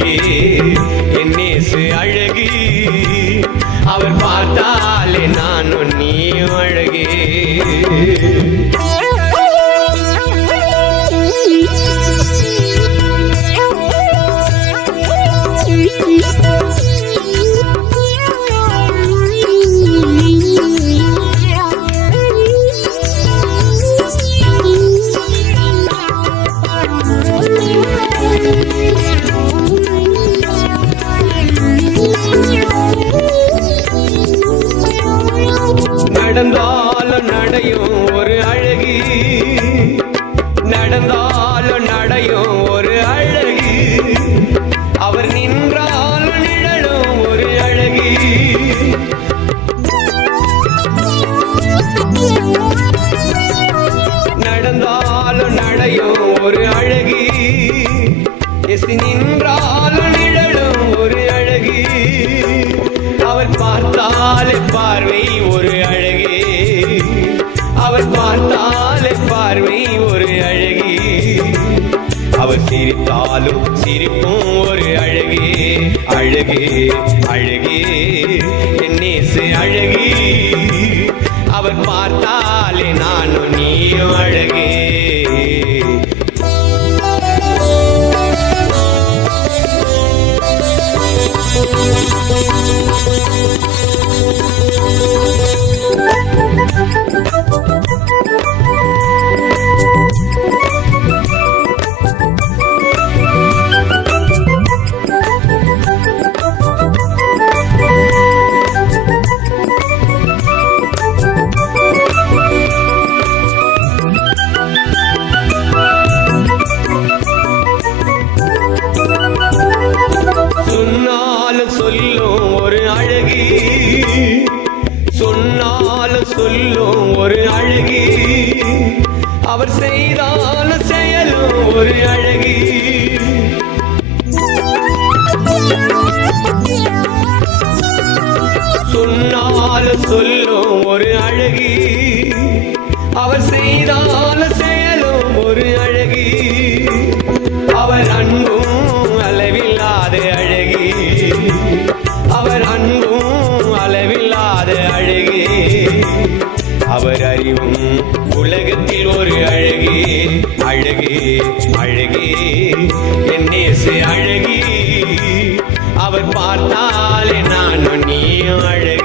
அழகே என்னேசு அழகி. அவர் பார்த்தாலே நானும் நீ அழகே. நடந்தாலும் நடையும் ஒரு அழகி. நடந்தாலும் நடையும் ஒரு அழகி. அவர் நின்றாலும் நிழலும் ஒரு அழகி. நடந்தாலும் நடையும் ஒரு அழகி. எசி நின்றாலும் நிழலும் ஒரு அழகி. அவர் பார்த்தாலே பார்வை பார்த்தாலும் சிரிப்பும் ஒரு அழகே அழகே அழகே என்னேசு அழகே அவர் பார்த்தாலே நானும் நீயும் அழகே அவர் செயலும் ஒரு அழகி. சொன்னாலும் சொல்லும் ஒரு அழகி. அவர் செய்தாலும் செயலும் ஒரு அழகே அழகே அழகே. என்னேசு அழகே. அவர் பார்த்தாலே நானும் நீ அழகே.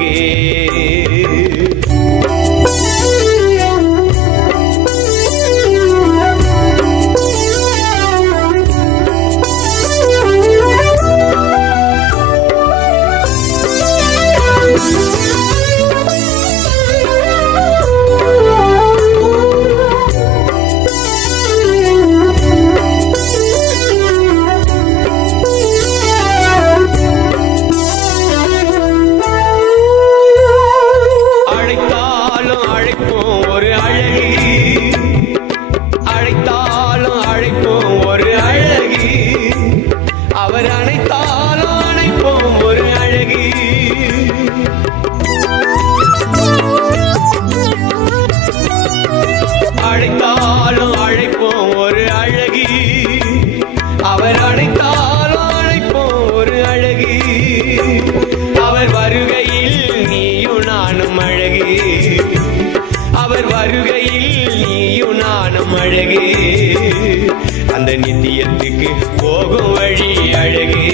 அந்த நித்தியத்துக்கு போகும் வழி அழகு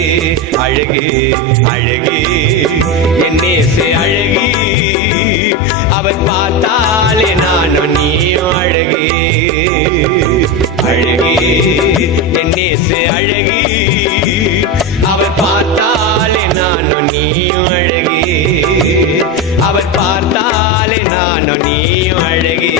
அழகு அழகு. என்னேசே அழகு அவர் பார்த்தாலே நானும் நீயும் அழகு. அழகு என்னேசே அழகு அவர் பார்த்தாலே நானும் நீயும் அழகு. அவர் பார்த்தாலே நானும் நீயும் அழகு.